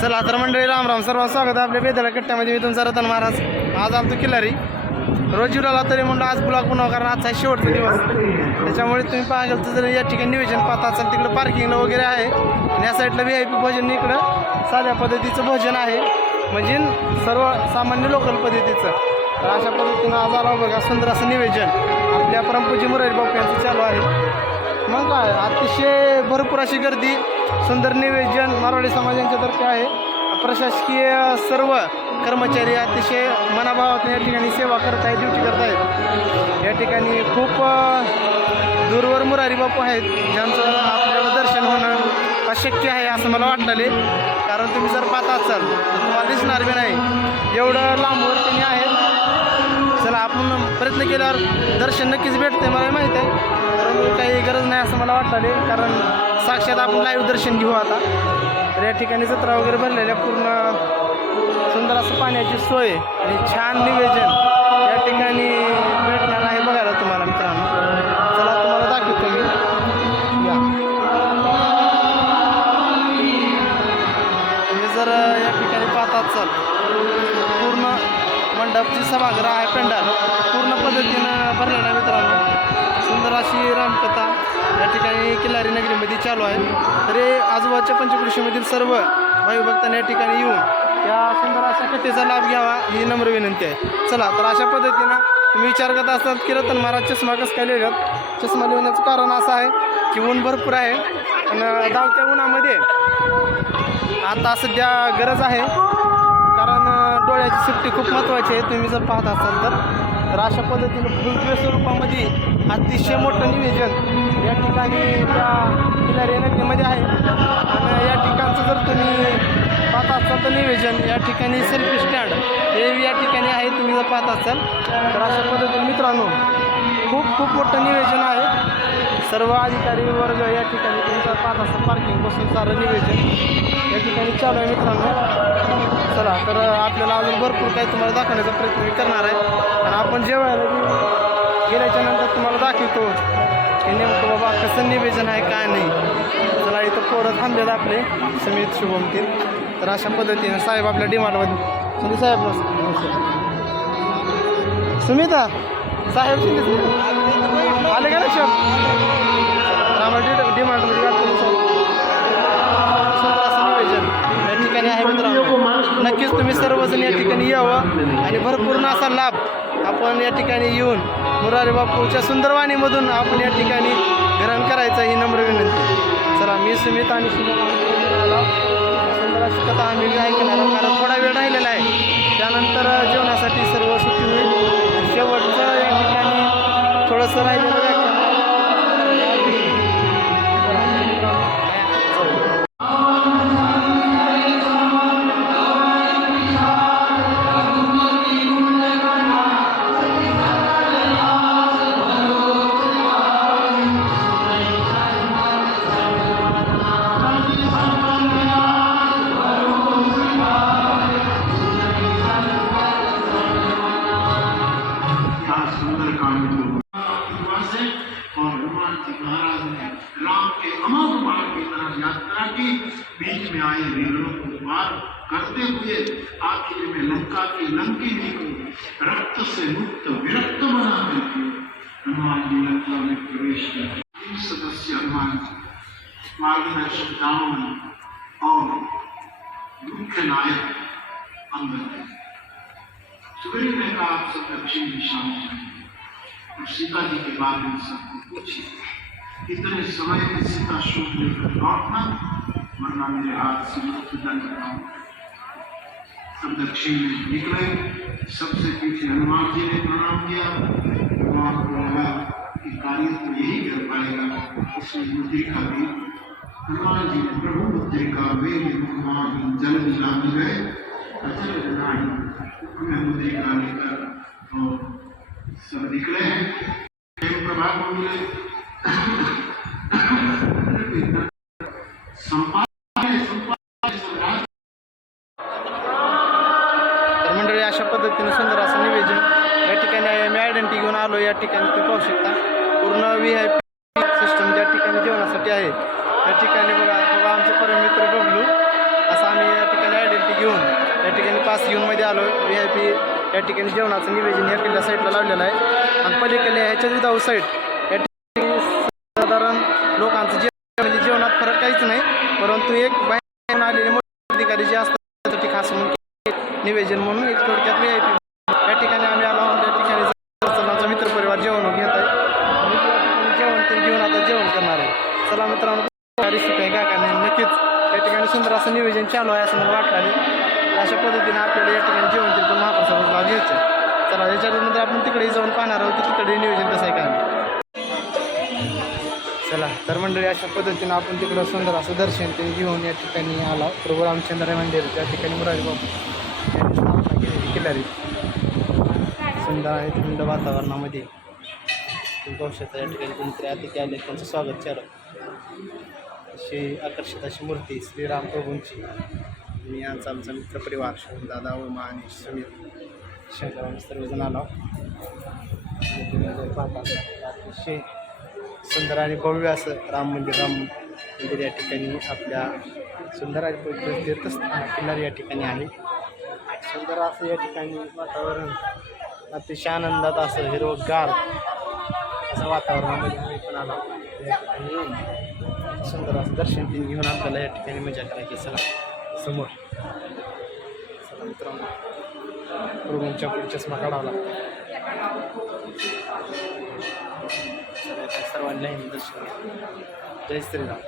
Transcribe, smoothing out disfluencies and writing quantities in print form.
चला तर मंडळी राम राम, सर्व स्वागत आहे आपल्या बेदला कट्ट्यामध्ये. मी तुमचा रतन महाराज. आज आलतो किल्लारी रोज उडाला तरी म्हणलं आज ब्लॉग बनवा, कारण आजचा आहे शेवटचा दिवस. त्याच्यामुळे तुम्ही पाहाल तर जर या ठिकाणी नियोजन पाहता असाल तिकडं पार्किंगला वगैरे आहे, आणि या साईडला VIP भोजन, इकडं साध्या पद्धतीचं भोजन आहे, म्हणजे सर्व सामान्य लोकल पद्धतीचं. तर अशा पद्धतीनं आज आला बघा सुंदर असं नियोजन आपल्या परमपूज्य मुरारी बापू यांचं चालू आहे. मग काय अतिशय भरपूर अशी गर्दी, सुंदर नियोजन मारवाडी समाजांच्यातर्फे आहे. प्रशासकीय सर्व कर्मचारी अतिशय मनाभावात या ठिकाणी सेवा करत आहेत, ड्युटी करत आहेत. या ठिकाणी खूप दूरवर मुरारी बापू आहेत, ज्यांचं आपल्याला दर्शन होणं अशक्य आहे असं मला वाटले. कारण तुम्ही जर पाहत असाल तर तुम्हाला दिसणार बी नाही, एवढं लांबवर त्यांनी आहेत. चला आपण प्रयत्न केल्यावर दर्शन नक्कीच भेटते, मला माहीत आहे. परंतु काही गरज नाही असं मला वाटले, कारण साक्षात आपण लाईव्ह दर्शन घेऊ आता. तर या ठिकाणी जत्रा वगैरे भरलेल्या, पूर्ण सुंदर असं पाण्याची सोय आणि छान नियोजन या ठिकाणी भेटणार आहे बघायला तुम्हाला मित्रांनो. चला तुम्हाला दाखवतो मी. तुम्ही जर या ठिकाणी पाहत असाल पूर्ण मंडपची सभागृह आहे, पेंडाल पूर्ण पद्धतीनं भरलेला आहे मित्रांनो. सुंदर अशी रामकथा या ठिकाणी किल्लारी नगरीमध्ये चालू आहे. तरी आजूबाजूच्या पंचकृषीमधील सर्व भाविभक्तांनी या ठिकाणी येऊन या सुंदर अशा कथेचा लाभ घ्यावा ही नम्र विनंती आहे. चला तर अशा पद्धतीनं तुम्ही विचार करत असतात की रतन महाराज चष्मा कसं काय लिहिलं. चष्मा लिहिण्याचं कारण असं आहे की ऊन भरपूर आहे, आणि धावत्या उन्हामध्ये आता सध्या गरज आहे, कारण डोळ्याची सेफ्टी खूप महत्त्वाची आहे. तुम्ही जर पाहत असाल तर अशा पद्धतीनं भव्य स्वरूपामध्ये अतिशय मोठं नियोजन या ठिकाणी त्या किल्लारी नगरीमध्ये आहे. आणि या ठिकाणचं जर तुम्ही पाहत असाल तर नियोजन या ठिकाणी सेल्फी स्टँड हे या ठिकाणी आहे. तुम्ही जर पाहत असाल तर अशा पद्धतीने मित्रांनो खूप मोठं नियोजन आहे. सर्व अधिकारी वर्ग या ठिकाणी तुम्ही जर पाहत असाल पार्किंग बसून सारं नियोजन या ठिकाणी चालू आहे मित्रांनो. चला तर आपल्याला अजून भरपूर काही तुम्हाला दाखवण्याचा प्रयत्न करणार आहे, आणि आपण जेवायला गेल्याच्या नंतर तुम्हाला दाखवतो की नेमकं बाबा कसं नियोजन आहे काय नाही. चला इथं पोरं थांबलेत आपले समित शुभमतील. तर अशा पद्धतीने साहेब आपल्या डिमांडमध्ये सुनील साहेब सुमिता साहेब शिंदे आले का लक्षात. आम्हाला डिमांडमध्ये नियोजन या ठिकाणी आहे मित्रांनो. नक्कीच तुम्ही सर्वजण या ठिकाणी यावं आणि भरपूर असा लाभ आपण या ठिकाणी येऊन मुरारी बापूच्या सुंदरवाणीमधून आपण या ठिकाणी ग्रहण करायचं ही नम्र विनंती. चला मी सुमित आणि सुंदर अशी कथा आम्ही ऐकणार, कारण थोडा वेळ राहिलेला आहे. त्यानंतर जेवणासाठी सर्व सुट्टी होईल. शेवटचं या ठिकाणी थोडंसं राहिलेलं व्याख्यान. बीच में आए वीरों को पार करते हुए आखिर में लंका की लंकिनी को रक्त से मुक्त विरक्त बना करके हनुमान जी लंका में प्रवेश किया. सदस्य हनुमान जी, मार्गदर्शक रावण और मुख्य नायक अंगद. सुग्रीव ने कहा आप सब दक्षिण दिशा में जाएंगे, और सीता जी के बाद में सबको पूछिए इतने समय में सीता शोक लेकर लौटना, वरना मेरे हाथ से मृत्युदंड पाऊं. सब दक्षिण में निकले. सबसे पीछे हनुमान जी ने प्रणाम किया और बोला कि कार्य तो यही कर पाएगा. उसने मुद्रिका दी. हनुमान जी ने प्रभु मुद्रिका वेद मुखमान जल मिलाने गए. अचल उन्हें मुद्रिका लेकर और सब निकले हैं. प्रभाव को मिले तर मंडळी अशा पद्धतीने सुंदर असं नियोजन या ठिकाणी मी आयडेंटिटी घेऊन आलो. या ठिकाणी तुम्ही पाहू शकता पूर्ण VIP सिस्टम ज्या ठिकाणी जेवणासाठी आहे. या ठिकाणी बघा आमचे परम मित्र बबलू असं आम्ही या ठिकाणी पास घेऊन मध्ये आलो VIP या ठिकाणी जेवणाचं नियोजन या किल्ल्या साईडला लावलेलं आहे आणि पलीकडे ह्याच्या विदाऊट साईड या ठिकाणी साधारण लोकांचं म्हणजे जेवणात फरक काहीच नाही, परंतु एक बाहेर आलेले मोठे अधिकारी जे असतात त्यासाठी खास म्हणून निवेदन म्हणून एक थोडक्यात VIP या ठिकाणी आम्ही आलो आहोत. या ठिकाणी आमचा मित्रपरिवार जेवण घेत आहे आणि या ठिकाणी जेवण ते घेऊन आता जेवण करणार आहे. चला मित्रांनो, रेसिपी आहे का नाही नक्कीच या ठिकाणी सुंदर असं नियोजन चालू आहे असं मला वाटलं आणि अशा पद्धतीने आपल्याला या ठिकाणी जेवण ते पण महाप्रसादाला घ्यायचं. चला याच्यानंतर आपण तिकडे जाऊन पाहणार आहोत की तिकडे नियोजन कसं आहे काय. चला तर मंडळी, अशा पद्धतीनं आपण तिकडं सुंदर असं दर्शन ते घेऊन या ठिकाणी आला प्रभू रामचंद्र मंदिर त्या ठिकाणी मुरारी बाबू यांनी स्थापना केलेली किल्लारी सुंदर आणि थंड वातावरणामध्ये गोष्ट या ठिकाणी कोणीतरी अतिथी आले त्यांचं स्वागत केलं. अशी आकर्षित अशी मूर्ती श्रीराम प्रभूंची मी यांचा आमचा मित्रपरिवार दादा उमा आणि सुमित शंकर सर्वजण आलो. अतिशय सुंदर आणि भव्य असं राम मंदिर या ठिकाणी आपल्या सुंदर आणि पवित्र तीर्थस्थान किल्लारी या ठिकाणी आहे. सुंदर असं या ठिकाणी वातावरण अतिशय आनंदात असं हिरवगार असं वातावरणामध्ये आम्ही पण आलो. या ठिकाणी येऊन सुंदर असं दर्शन तीन घेऊन आपल्याला या ठिकाणी मजा करायची. चला समोर चला मित्रांनो, प्रभूंच्या पुढे चष्मा काढावा लागतो. सर्वांना दर्शन. जय श्रीराम.